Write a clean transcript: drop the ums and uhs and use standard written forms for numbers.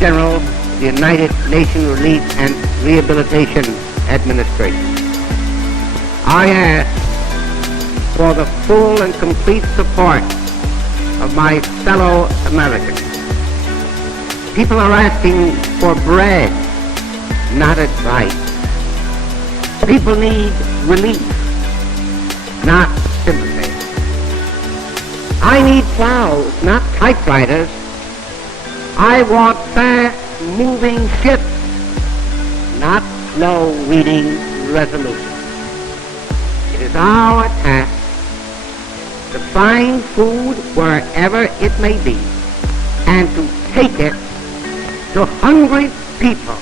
General of the United Nations Relief and Rehabilitation Administration. I ask for the full and complete support of my fellow Americans. People are asking for bread, not advice. People need relief, not sympathy. I need plows, not typewriters. I want fast-moving ships, not slow-reading resolutions. It is our task to find food wherever it may be and to take it to hungry people